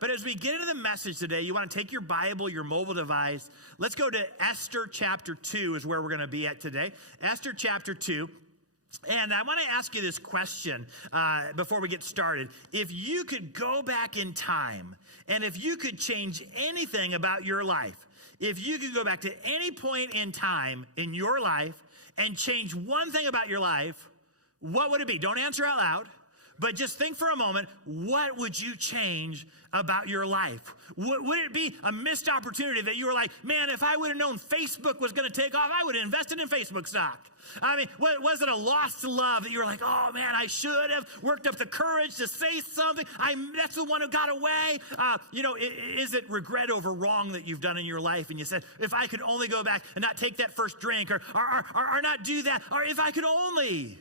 But as we get into the message today, you want to take your Bible, your mobile device. Let's go to Esther chapter 2 is where we're going to be at today. Esther chapter 2. And I want to ask you this question before we get started. If you could go back in time, and if you could change anything about your life, if you could go back to any point in time in your life and change one thing about your life, what would it be? Don't answer out loud, but just think for a moment, what would you change about your life? Would it be a missed opportunity that you were like, man, if I would have known Facebook was going to take off, I would have invested in Facebook stock? I mean, was it a lost love that you were like, oh man, I should have worked up the courage to say something? That's the one who got away. Is it regret over wrong that you've done in your life? And you said, if I could only go back and not take that first drink or not do that, or if I could only.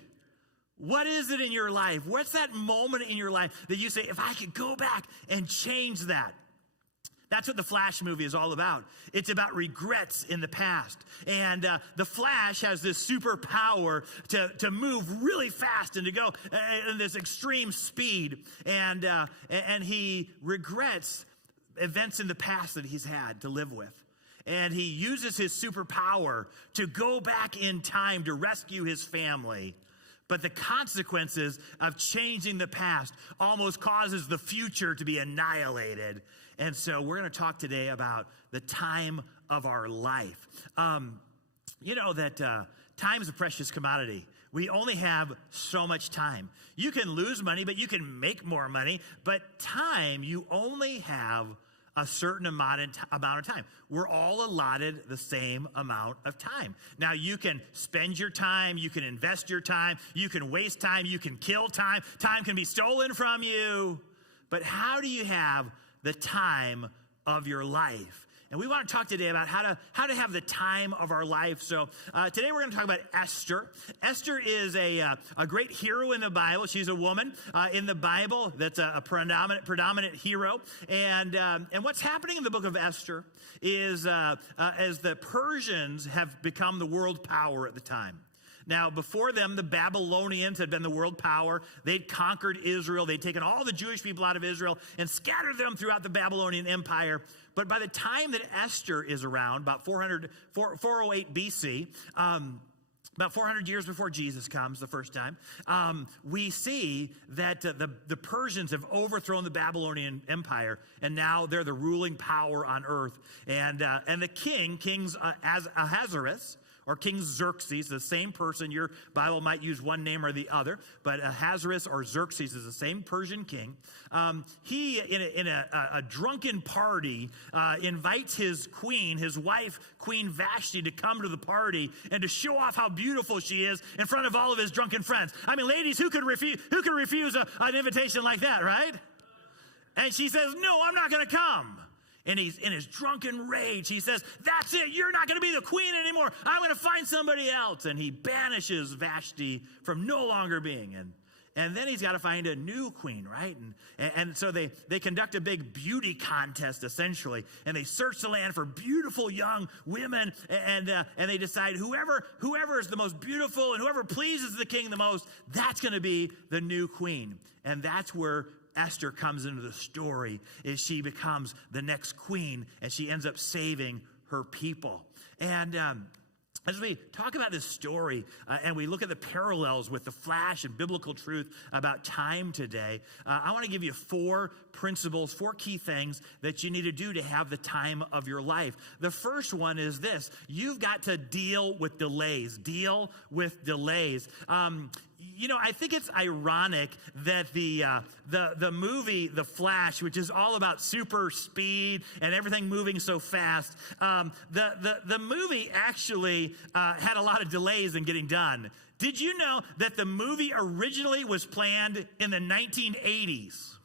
What is it in your life? What's that moment in your life that you say, if I could go back and change that? That's what the Flash movie is all about. It's about regrets in the past. And the Flash has this superpower to move really fast and to go in this extreme speed. And he regrets events in the past that he's had to live with. And he uses his superpower to go back in time to rescue his family. But the consequences of changing the past almost causes the future to be annihilated. And so we're going to talk today about the time of our life. You know that time is a precious commodity. We only have so much time. You can lose money, but you can make more money. But time, you only have a certain amount of time. We're all allotted the same amount of time. Now, you can spend your time, you can invest your time, you can waste time, you can kill time. Time can be stolen from you. But how do you have the time of your life? And we want to talk today about how to have the time of our life. So today we're going to talk about Esther. Esther is a great hero in the Bible. She's a woman in the Bible that's a predominant hero. And what's happening in the book of Esther is as the Persians have become the world power at the time. Now, before them, the Babylonians had been the world power. They'd conquered Israel. They'd taken all the Jewish people out of Israel and scattered them throughout the Babylonian Empire. But by the time that Esther is around, about 408 BC, about 400 years before Jesus comes the first time, we see that the Persians have overthrown the Babylonian Empire, and now they're the ruling power on earth. And the King's Ahasuerus, or King Xerxes, the same person. Your Bible might use one name or the other, but Ahasuerus or Xerxes is the same Persian king. He, in a drunken party, invites his queen, his wife, Queen Vashti, to come to the party and to show off how beautiful she is in front of all of his drunken friends. I mean, ladies, who could refuse an invitation like that, right? And she says, no, I'm not going to come. And he's in his drunken rage. He says, that's it. You're not going to be the queen anymore. I'm going to find somebody else. And he banishes Vashti from no longer being. And then he's got to find a new queen, right? And so they conduct a big beauty contest, essentially. And they search the land for beautiful young women. And they decide whoever is the most beautiful and whoever pleases the king the most, that's going to be the new queen. And that's where Esther comes into the story, is she becomes the next queen, and she ends up saving her people. And as we talk about this story and we look at the parallels with the Flash and biblical truth about time today, I want to give you 4 principles, 4 key things that you need to do to have the time of your life. The first one is this: you've got to deal with delays. Deal with delays. I think it's ironic that the movie The Flash, which is all about super speed and everything moving so fast, the movie actually had a lot of delays in getting done. Did you know that the movie originally was planned in the 1980s?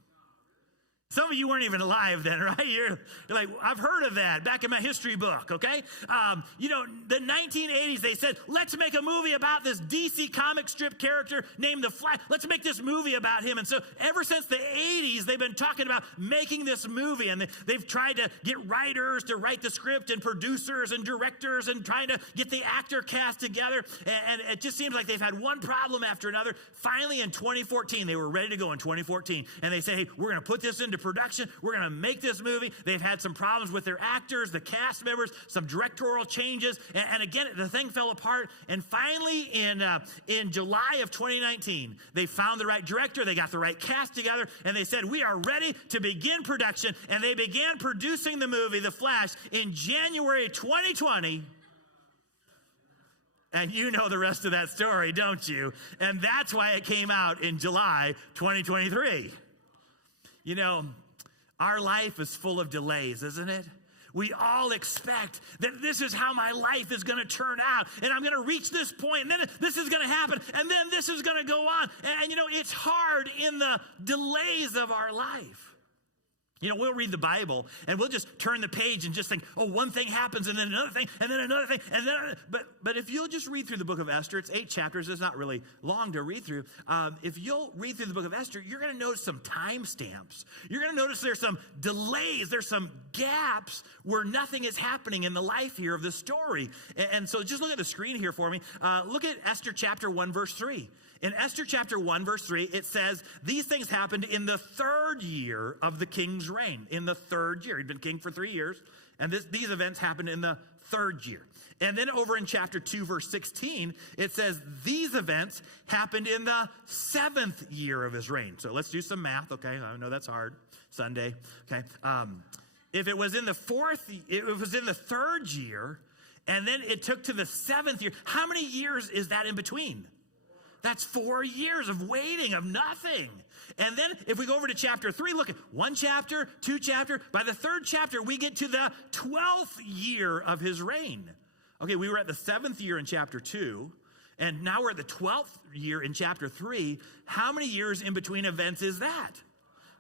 Some of you weren't even alive then, right? You're like, I've heard of that back in my history book, okay? The 1980s, they said, let's make a movie about this DC comic strip character named The Flash. Let's make this movie about him. And so ever since the 80s, they've been talking about making this movie. And they've tried to get writers to write the script and producers and directors and trying to get the actor cast together. And it just seems like they've had one problem after another. Finally, in 2014, they were ready to go in 2014. And they say, hey, we're going to put this into production. We're going to make this movie. They've had some problems with their actors, the cast members, some directorial changes. And again, the thing fell apart. And finally, in July of 2019, they found the right director. They got the right cast together. And they said, we are ready to begin production. And they began producing the movie, The Flash, in January 2020. And you know the rest of that story, don't you? And that's why it came out in July 2023. You know, our life is full of delays, isn't it? We all expect that this is how my life is going to turn out, and I'm going to reach this point, and then this is going to happen, and then this is going to go on. And you know, it's hard in the delays of our life. You know, we'll read the Bible and we'll just turn the page and just think, oh, one thing happens and then another thing and then another thing. And then, but if you'll just read through the book of Esther, it's 8 chapters. It's not really long to read through. If you'll read through the book of Esther, you're going to notice some time stamps. You're going to notice there's some delays. There's some gaps where nothing is happening in the life here of the story. And so just look at the screen here for me. Look at Esther chapter 1, verse 3. In Esther chapter 1, verse 3, it says, these things happened in the 3rd year of the king's reign. In the 3rd year. He'd been king for 3 years. And these events happened in the 3rd year. And then over in chapter 2, verse 16, it says, these events happened in the 7th year of his reign. So let's do some math, okay? I know that's hard. Sunday, okay? If it was in the 3rd year, and then it took to the 7th year, how many years is that in between? That's 4 years of waiting, of nothing. And then if we go over to chapter 3, look at 1 chapter, 2 chapter. By the 3rd chapter, we get to the 12th year of his reign. Okay, we were at the 7th year in chapter 2, and now we're at the 12th year in chapter 3. How many years in between events is that?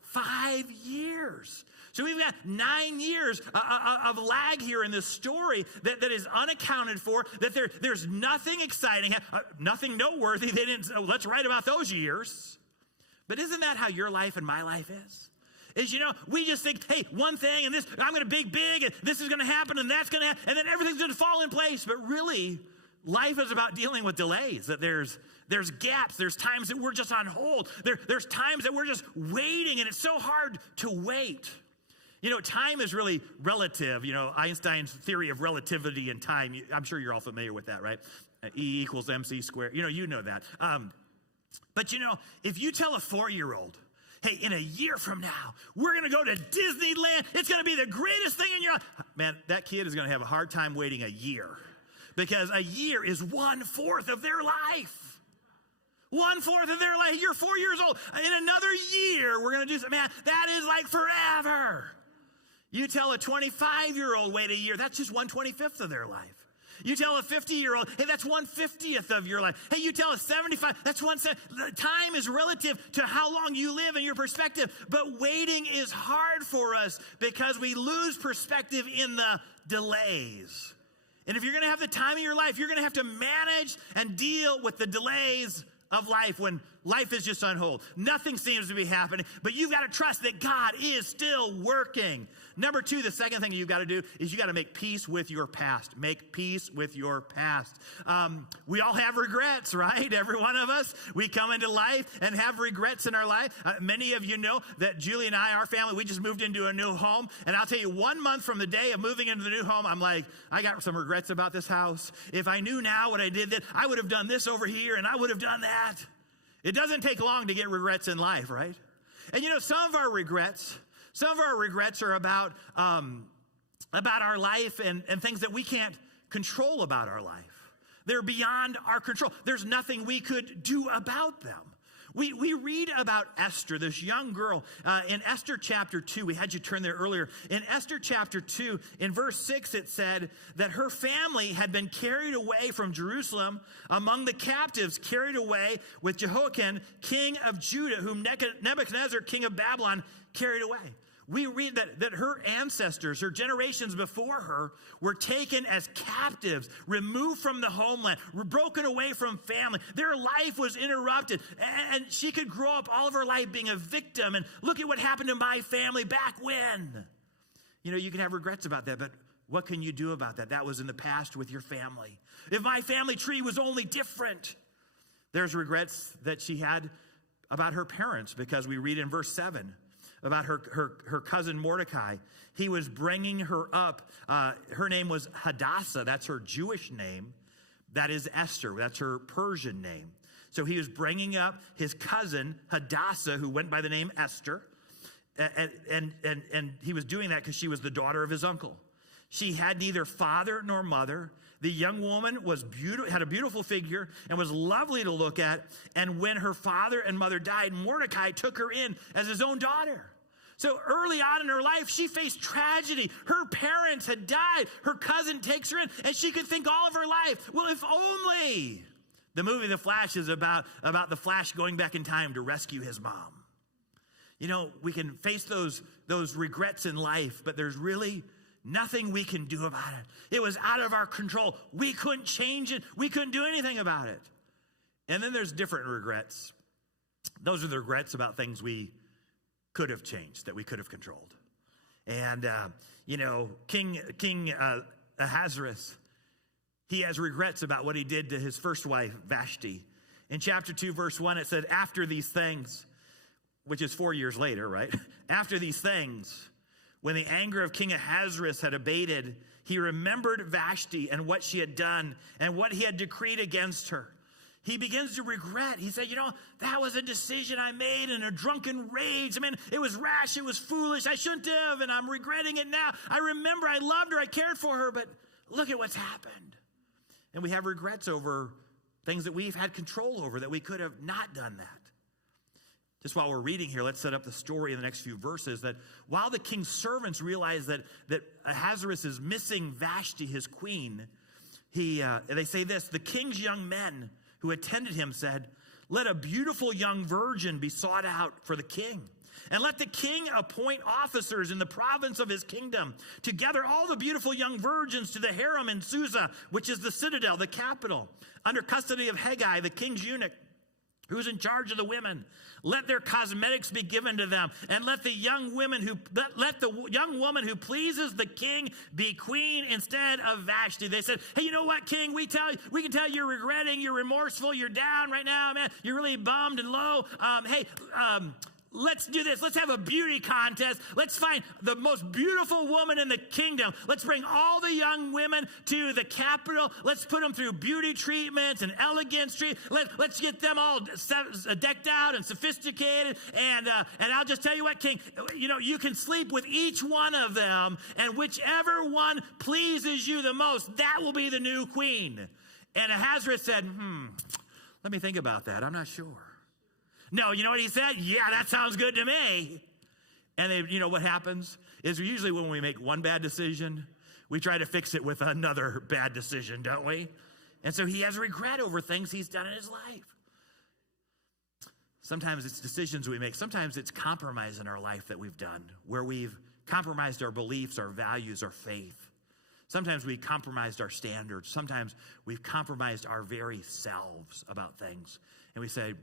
5 years. So we've got 9 years of lag here in this story that is unaccounted for, that there's nothing exciting, nothing noteworthy. They didn't, let's write about those years. But isn't that how your life and my life is? You know, we just think, hey, one thing and this, I'm going to big, and this is going to happen, and that's going to happen, and then everything's going to fall in place. But really, life is about dealing with delays, that there's gaps. There's times that we're just on hold. There's times that we're just waiting, and it's so hard to wait. You know, time is really relative. You know, Einstein's theory of relativity and time, I'm sure you're all familiar with that, right? E equals mc squared. You know that. But, you know, if you tell a 4-year-old, hey, in a year from now, we're going to go to Disneyland. It's going to be the greatest thing in your life. Man, that kid is going to have a hard time waiting a year, because a year is 1/4 of their life. 1/4 of their life. You're 4 years old. In another year, we're going to do something. Man, that is like forever. You tell a 25-year-old wait a year, that's just 1/25 of their life. You tell a 50-year-old, hey, that's 1/50 of your life. Hey, you tell a 75, that's 1/7. Time is relative to how long you live and your perspective. But waiting is hard for us because we lose perspective in the delays. And if you're going to have the time of your life, you're going to have to manage and deal with the delays of life when life is just on hold. Nothing seems to be happening, but you've got to trust that God is still working. Number 2, the second thing you've got to do is you got to make peace with your past. Make peace with your past. We all have regrets, right? Every one of us. We come into life and have regrets in our life. Many of you know that Julie and I, our family, we just moved into a new home. And I'll tell you, 1 month from the day of moving into the new home, I'm like, I got some regrets about this house. If I knew now what I did then, I would have done this over here and I would have done that. It doesn't take long to get regrets in life, right? And you know, some of our regrets are about our life and things that we can't control about our life. They're beyond our control. There's nothing we could do about them. We read about Esther, this young girl, in Esther chapter 2. We had you turn there earlier. In Esther chapter 2, in verse 6, it said that her family had been carried away from Jerusalem among the captives, carried away with Jehoiakim, king of Judah, whom Nebuchadnezzar, king of Babylon, carried away. We read that her ancestors, her generations before her, were taken as captives, removed from the homeland, were broken away from family. Their life was interrupted, and she could grow up all of her life being a victim. And look at what happened to my family back when. You know, you can have regrets about that, but what can you do about that? That was in the past with your family. If my family tree was only different. There's regrets that she had about her parents, because we read in verse 7. her cousin Mordecai. He was bringing her up. Her name was Hadassah. That's her Jewish name. That is Esther. That's her Persian name. So he was bringing up his cousin Hadassah, who went by the name Esther. And he was doing that because she was the daughter of his uncle. She had neither father nor mother. The young woman was had a beautiful figure and was lovely to look at. And when her father and mother died, Mordecai took her in as his own daughter. So early on in her life, she faced tragedy. Her parents had died. Her cousin takes her in, and she could think all of her life, well, if only. The movie The Flash is about the Flash going back in time to rescue his mom. You know, we can face those regrets in life, but there's really nothing we can do about it. It was out of our control. We couldn't change it. We couldn't do anything about it. And then there's different regrets. Those are the regrets about things we could have changed, that we could have controlled. And, King Ahasuerus, he has regrets about what he did to his first wife, Vashti. In chapter 2, verse 1, it said, after these things, which is 4 years later, right? After these things, when the anger of King Ahasuerus had abated, he remembered Vashti and what she had done and what he had decreed against her. He begins to regret. He said, that was a decision I made in a drunken rage. I mean, it was rash. It was foolish. I shouldn't have, and I'm regretting it now. I remember I loved her. I cared for her, but look at what's happened. And we have regrets over things that we've had control over, that we could have not done that. Just while we're reading here, let's set up the story in the next few verses, that while the king's servants realize that Ahasuerus is missing Vashti, his queen, they say this, the king's young men who attended him said, let a beautiful young virgin be sought out for the king. And let the king appoint officers in the province of his kingdom to gather all the beautiful young virgins to the harem in Susa, which is the citadel, the capital, under custody of Hegai, the king's eunuch, who's in charge of the women. Let their cosmetics be given to them, and let the young woman who pleases the king be queen instead of Vashti. They said, hey, you know what, king? We can tell you're regretting, you're remorseful, you're down right now, man. You're really bummed and low. Let's do this. Let's have a beauty contest. Let's find the most beautiful woman in the kingdom. Let's bring all the young women to the capital. Let's put them through beauty treatments and elegance treatments. Let's get them all decked out and sophisticated. And I'll just tell you what, king, you can sleep with each one of them, and whichever one pleases you the most, that will be the new queen. And Ahasuerus said, let me think about that. I'm not sure. No, you know what he said? Yeah, that sounds good to me. And what happens is usually when we make one bad decision, we try to fix it with another bad decision, don't we? And so he has regret over things he's done in his life. Sometimes it's decisions we make. Sometimes it's compromise in our life that we've done, where we've compromised our beliefs, our values, our faith. Sometimes we compromised our standards. Sometimes we've compromised our very selves about things. And we say,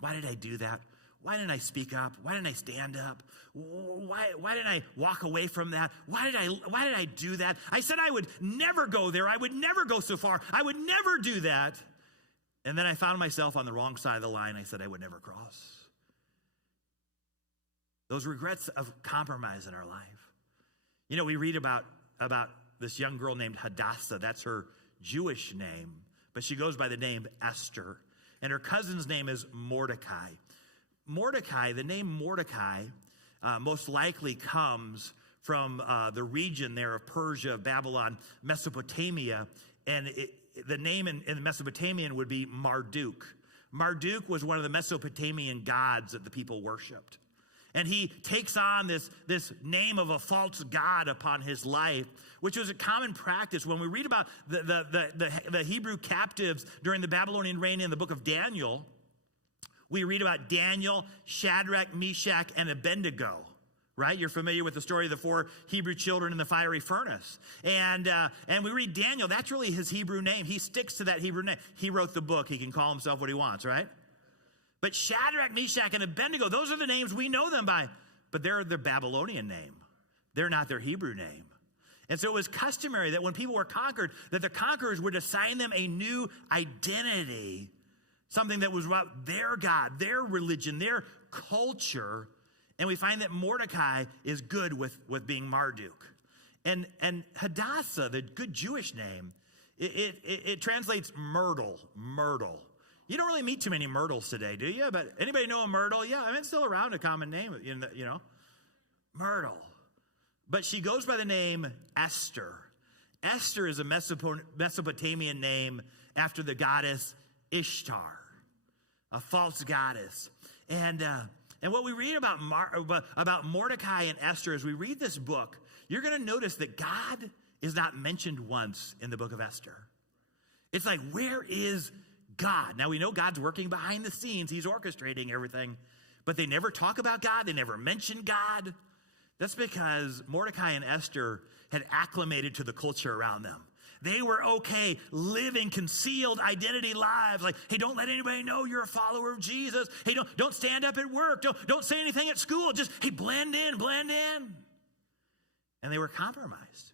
why did I do that? Why didn't I speak up? Why didn't I stand up? Why didn't I walk away from that? Why did I do that? I said I would never go there. I would never go so far. I would never do that. And then I found myself on the wrong side of the line. I said I would never cross. Those regrets of compromise in our life. We read about this young girl named Hadassah. That's her Jewish name, but she goes by the name Esther. And her cousin's name is Mordecai. Mordecai, the name Mordecai, most likely comes from the region there of Persia, Babylon, Mesopotamia. And the name in Mesopotamian would be Marduk. Marduk was one of the Mesopotamian gods that the people worshipped. And he takes on this name of a false god upon his life, which was a common practice. When we read about the Hebrew captives during the Babylonian reign in the book of Daniel, we read about Daniel, Shadrach, Meshach, and Abednego, right? You're familiar with the story of the 4 Hebrew children in the fiery furnace. And we read Daniel, that's really his Hebrew name. He sticks to that Hebrew name. He wrote the book. He can call himself what he wants, right? But Shadrach, Meshach, and Abednego, those are the names we know them by. But they're their Babylonian name. They're not their Hebrew name. And so it was customary that when people were conquered, that the conquerors would assign them a new identity, something that was about their God, their religion, their culture. And we find that Mordecai is good with being Marduk. And Hadassah, the good Jewish name, it translates myrtle. You don't really meet too many myrtles today, do you? But anybody know a myrtle? Yeah, I mean, it's still around, a common name, you know. Myrtle. But she goes by the name Esther. Esther is a Mesopotamian name after the goddess Ishtar, a false goddess. And what we read about Mordecai and Esther as we read this book, you're going to notice that God is not mentioned once in the book of Esther. It's like, where is God? Now, we know God's working behind the scenes. He's orchestrating everything. But they never talk about God. They never mention God. That's because Mordecai and Esther had acclimated to the culture around them. They were okay living concealed identity lives. Like, hey, don't let anybody know you're a follower of Jesus. Hey, don't stand up at work. Don't say anything at school. Just, hey, blend in. And they were compromised.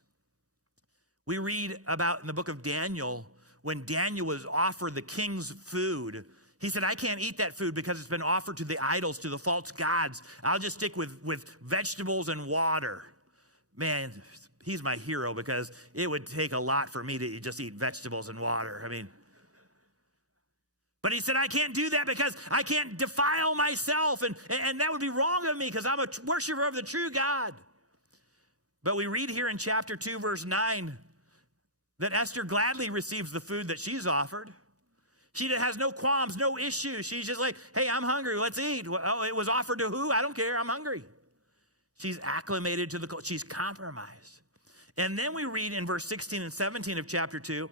We read about in the book of Daniel, when Daniel was offered the king's food, he said, I can't eat that food because it's been offered to the idols, to the false gods. I'll just stick with vegetables and water. Man, he's my hero because it would take a lot for me to just eat vegetables and water. I mean, but he said, I can't do that because I can't defile myself. And that would be wrong of me because I'm a worshiper of the true God. But we read here in chapter 2, verse 9, that Esther gladly receives the food that she's offered. She has no qualms, no issues. She's just like, hey, I'm hungry. Let's eat. Oh, it was offered to who? I don't care. I'm hungry. She's acclimated to the culture. She's compromised. And then we read in verse 16 and 17 of chapter 2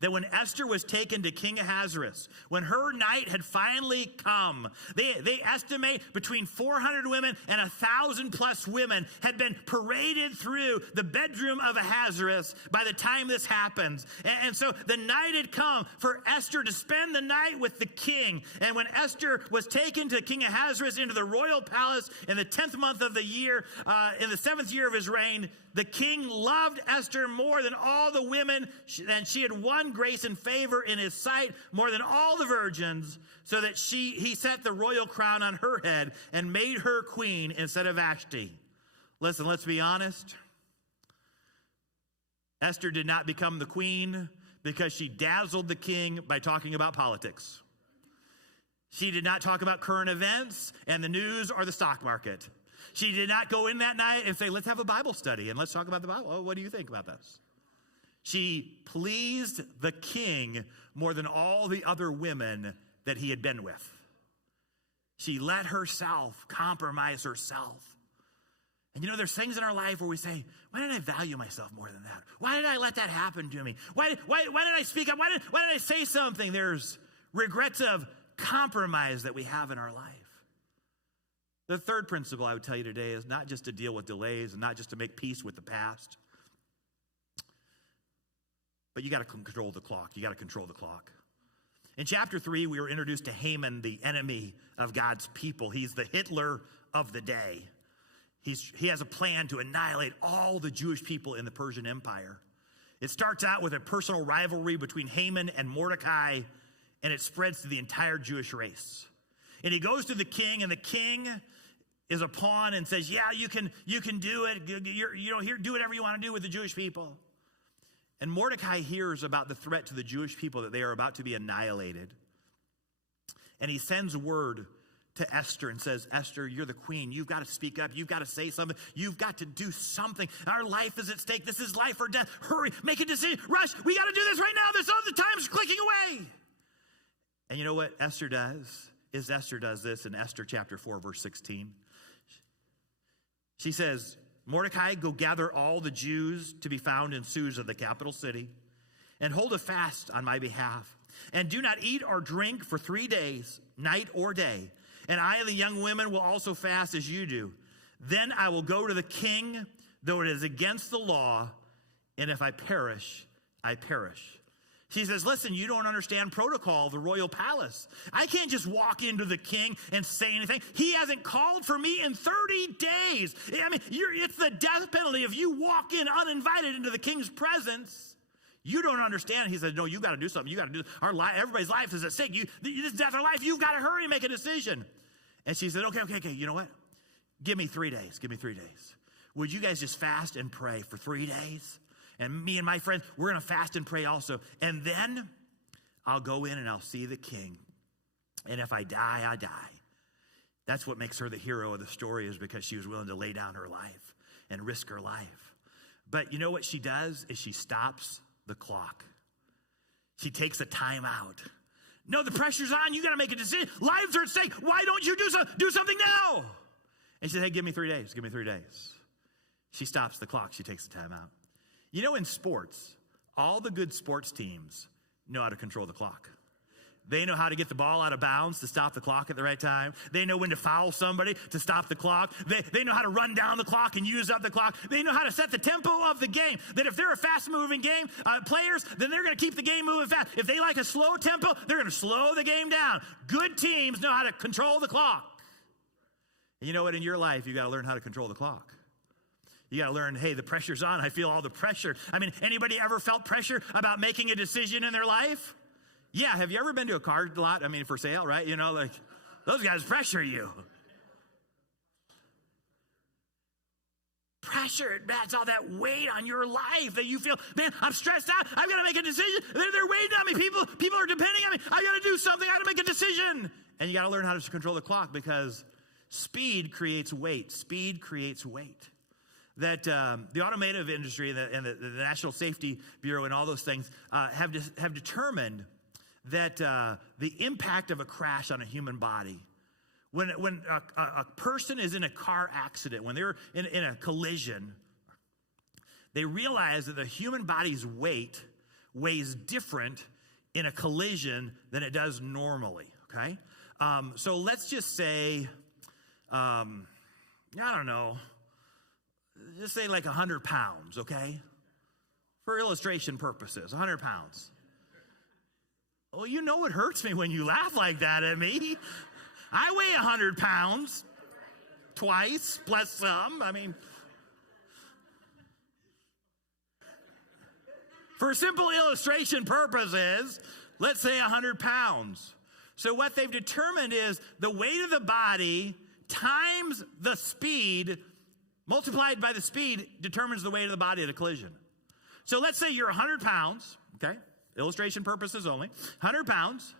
that when Esther was taken to King Ahasuerus, when her night had finally come, they estimate between 400 women and 1,000 plus women had been paraded through the bedroom of Ahasuerus by the time this happens. And so the night had come for Esther to spend the night with the king. And when Esther was taken to King Ahasuerus into the royal palace in the 10th month of the year, in the 7th year of his reign, the king loved Esther more than all the women, and she had won grace and favor in his sight more than all the virgins, so that he set the royal crown on her head and made her queen instead of Vashti. Listen, let's be honest. Esther did not become the queen because she dazzled the king by talking about politics. She did not talk about current events and the news or the stock market. She did not go in that night and say, let's have a Bible study and let's talk about the Bible. Oh, what do you think about this? She pleased the king more than all the other women that he had been with. She let herself compromise herself. And you know, there's things in our life where we say, why didn't I value myself more than that? Why did I let that happen to me? Why did I speak up? Why did I say something? There's regrets of compromise that we have in our life. The third principle I would tell you today is not just to deal with delays and not just to make peace with the past, but you got to control the clock. You got to control the clock. In chapter 3, we were introduced to Haman, the enemy of God's people. He's the Hitler of the day. He has a plan to annihilate all the Jewish people in the Persian Empire. It starts out with a personal rivalry between Haman and Mordecai, and it spreads to the entire Jewish race. And he goes to the king, and the king is a pawn and says, yeah, you can do it. Do whatever you want to do with the Jewish people. And Mordecai hears about the threat to the Jewish people that they are about to be annihilated. And he sends word to Esther and says, Esther, you're the queen. You've got to speak up. You've got to say something. You've got to do something. Our life is at stake. This is life or death. Hurry, make a decision. Rush, we got to do this right now. The time's clicking away. And you know what Esther does? Esther does this in Esther chapter 4, verse 16. She says, Mordecai, go gather all the Jews to be found in Susa, the capital city, and hold a fast on my behalf. And do not eat or drink for 3 days, night or day. And I and the young women will also fast as you do. Then I will go to the king, though it is against the law, and if I perish, I perish. She says, listen, you don't understand protocol, the royal palace. I can't just walk into the king and say anything. He hasn't called for me in 30 days. I mean, it's the death penalty if you walk in uninvited into the king's presence. You don't understand. He said, no, you got to do something. You got to do our life. Everybody's life is at stake. This is death or life. You've got to hurry and make a decision. And she said, okay. You know what? give me 3 days. Give me 3 days. Would you guys just fast and pray for 3 days? And me and my friends, we're going to fast and pray also. And then I'll go in and I'll see the king. And if I die, I die. That's what makes her the hero of the story, is because she was willing to lay down her life and risk her life. But you know what she does is she stops the clock. She takes a time out. No, the pressure's on. You got to make a decision. Lives are at stake. Why don't you do something now? And she said, hey, give me 3 days. Give me 3 days. She stops the clock. She takes the time out. You know, in sports, all the good sports teams know how to control the clock. They know how to get the ball out of bounds to stop the clock at the right time. They know when to foul somebody to stop the clock. They know how to run down the clock and use up the clock. They know how to set the tempo of the game. That if they're a fast-moving game, players, then they're going to keep the game moving fast. If they like a slow tempo, they're going to slow the game down. Good teams know how to control the clock. And you know what? In your life, you got to learn how to control the clock. You got to learn, hey, the pressure's on. I feel all the pressure. I mean, anybody ever felt pressure about making a decision in their life? Yeah, have you ever been to a car lot, for sale, right? You know, like, those guys pressure you. Pressure, that's all that weight on your life that you feel, man, I'm stressed out. I've got to make a decision. They're waiting on me. People are depending on me. I got to do something. I got to make a decision. And you got to learn how to control the clock, because speed creates weight. Speed creates weight. That the automotive industry and the National Safety Bureau and all those things have determined that the impact of a crash on a human body, when a person is in a car accident, when they're in a collision, they realize that the human body's weight weighs different in a collision than it does normally, okay? So let's just say, I don't know, just say like 100 pounds, okay? For illustration purposes, 100 pounds. Well, you know it hurts me when you laugh like that at me. I weigh 100 pounds twice, plus some. For simple illustration purposes, let's say 100 pounds. So what they've determined is the weight of the body times the speed, multiplied by the speed, determines the weight of the body at a collision. So let's say you're 100 pounds, okay? Illustration purposes only, 100 pounds,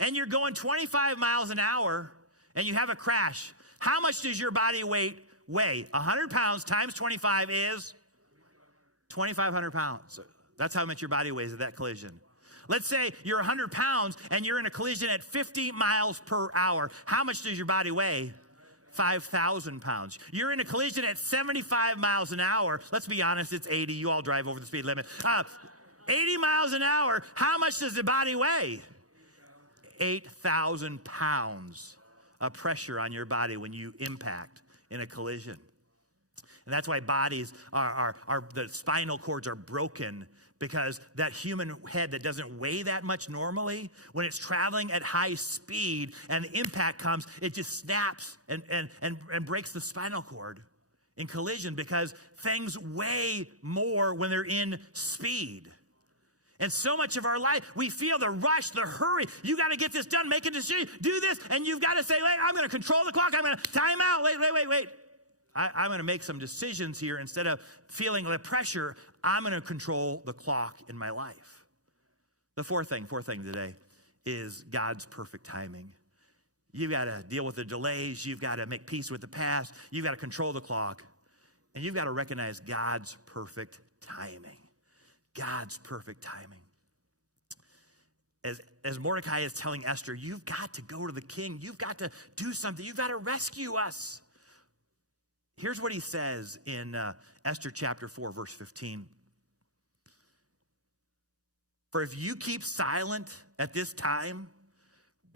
and you're going 25 miles an hour, and you have a crash. How much does your body weight weigh? 100 pounds times 25 is 2,500 pounds. That's how much your body weighs at that collision. Let's say you're 100 pounds, and you're in a collision at 50 miles per hour. How much does your body weigh? 5,000 pounds. You're in a collision at 75 miles an hour. Let's be honest, it's 80. You all drive over the speed limit. 80 miles an hour, how much does the body weigh? 8,000 pounds of pressure on your body when you impact in a collision. And that's why bodies the spinal cords are broken, because that human head that doesn't weigh that much normally, when it's traveling at high speed and the impact comes, it just snaps and breaks the spinal cord in collision, because things weigh more when they're in speed. And so much of our life, we feel the rush, the hurry. You got to get this done, make a decision, do this, and you've got to say, wait, I'm going to control the clock. I'm going to time out. Wait. I'm going to make some decisions here. Instead of feeling the pressure, I'm going to control the clock in my life. The fourth thing today is God's perfect timing. You've got to deal with the delays. You've got to make peace with the past. You've got to control the clock. And you've got to recognize God's perfect timing. God's perfect timing. As Mordecai is telling Esther, you've got to go to the king. You've got to do something. You've got to rescue us. Here's what he says in Esther chapter 4, verse 15. For if you keep silent at this time,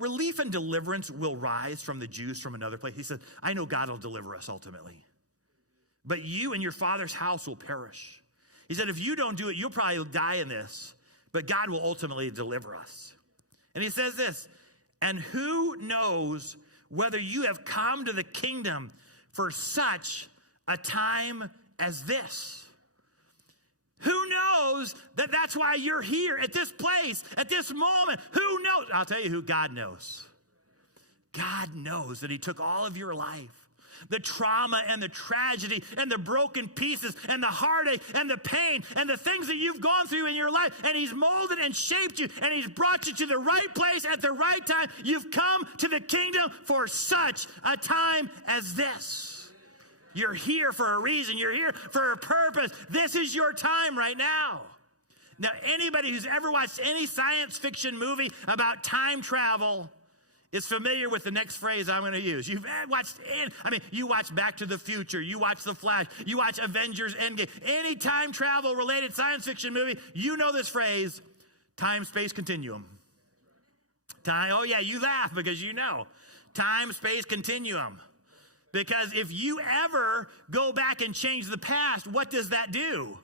relief and deliverance will rise from the Jews from another place. He said, I know God will deliver us ultimately. But you and your father's house will perish. He said, if you don't do it, you'll probably die in this, but God will ultimately deliver us. And he says this, and who knows whether you have come to the kingdom for such a time as this? Who knows that that's why you're here at this place, at this moment? Who knows? I'll tell you who God knows. God knows that he took all of your life, the trauma and the tragedy and the broken pieces and the heartache and the pain and the things that you've gone through in your life. And he's molded and shaped you, and he's brought you to the right place at the right time. You've come to the kingdom for such a time as this. You're here for a reason. You're here for a purpose. This is your time right now. Now, anybody who's ever watched any science fiction movie about time travel is familiar with the next phrase I'm going to use. You've watched, you watch Back to the Future, you watch The Flash, you watch Avengers Endgame. Any time travel related science fiction movie, you know this phrase, time-space continuum. Oh yeah, you laugh because you know. Time-space continuum. Because if you ever go back and change the past, what does that do?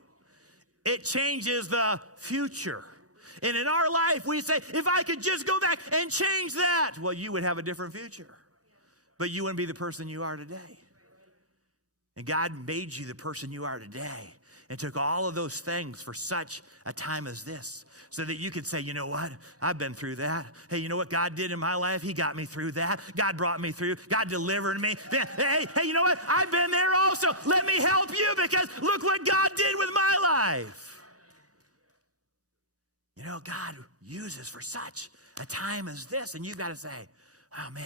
It changes the future. And in our life, we say, if I could just go back and change that, well, you would have a different future. But you wouldn't be the person you are today. And God made you the person you are today and took all of those things for such a time as this so that you could say, you know what? I've been through that. Hey, you know what God did in my life? He got me through that. God brought me through. God delivered me. Hey, you know what? I've been there also. Let me help you because look what God did with my life. You know, God uses for such a time as this. And you've got to say, oh man,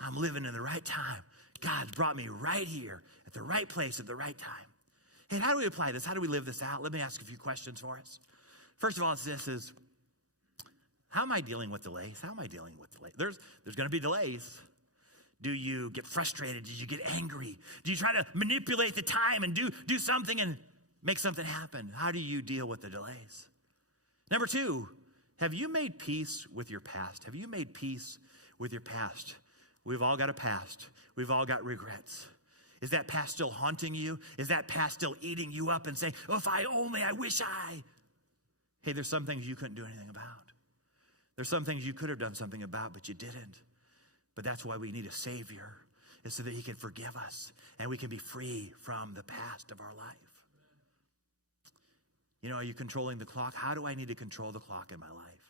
I'm living in the right time. God's brought me right here at the right place at the right time. And how do we apply this? How do we live this out? Let me ask a few questions for us. First of all, this is, how am I dealing with delays? How am I dealing with delays? There's going to be delays. Do you get frustrated? Do you get angry? Do you try to manipulate the time and do something and make something happen? How do you deal with the delays? Number two, have you made peace with your past? Have you made peace with your past? We've all got a past. We've all got regrets. Is that past still haunting you? Is that past still eating you up and saying, oh, if I only, I wish I. Hey, there's some things you couldn't do anything about. There's some things you could have done something about, but you didn't. But that's why we need a Savior, is so that he can forgive us and we can be free from the past of our life. You know, are you controlling the clock? How do I need to control the clock in my life?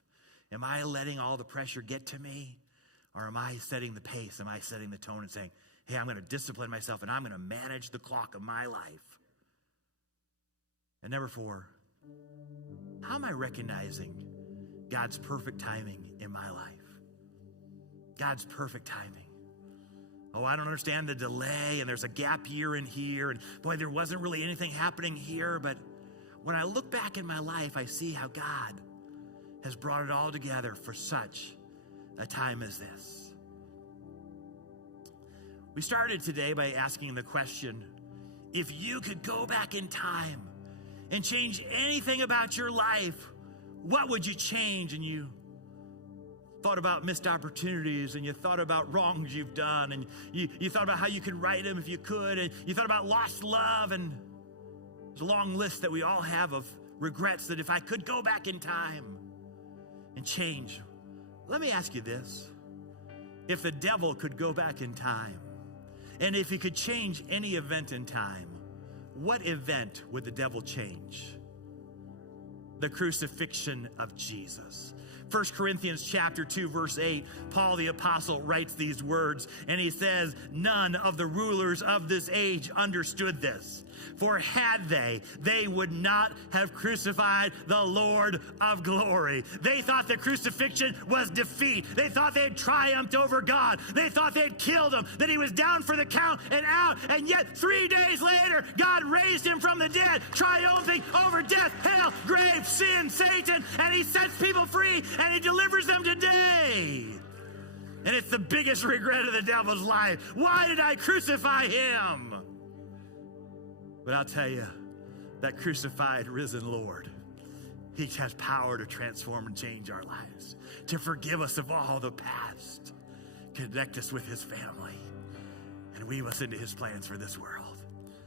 Am I letting all the pressure get to me? Or am I setting the pace? Am I setting the tone and saying, hey, I'm going to discipline myself and I'm going to manage the clock of my life? And number four, how am I recognizing God's perfect timing in my life? God's perfect timing. Oh, I don't understand the delay, and there's a gap year in here, and boy, there wasn't really anything happening here, but when I look back in my life, I see how God has brought it all together for such a time as this. We started today by asking the question, if you could go back in time and change anything about your life, what would you change? And you thought about missed opportunities, and you thought about wrongs you've done, and you thought about how you could right them if you could, and you thought about lost love, and there's a long list that we all have of regrets that if I could go back in time and change. Let me ask you this. If the devil could go back in time, and if he could change any event in time, what event would the devil change? The crucifixion of Jesus. 1 Corinthians chapter 2, verse 8, Paul the apostle writes these words, and he says, none of the rulers of this age understood this. For had they would not have crucified the Lord of glory. They thought the crucifixion was defeat. They thought they'd triumphed over God. They thought they'd killed him, that he was down for the count and out. And yet 3 days later, God raised him from the dead, triumphing over death, hell, grave, sin, Satan. And he sets people free and he delivers them today. And it's the biggest regret of the devil's life. Why did I crucify him? But I'll tell you, that crucified, risen Lord, he has power to transform and change our lives, to forgive us of all the past, connect us with his family, and weave us into his plans for this world.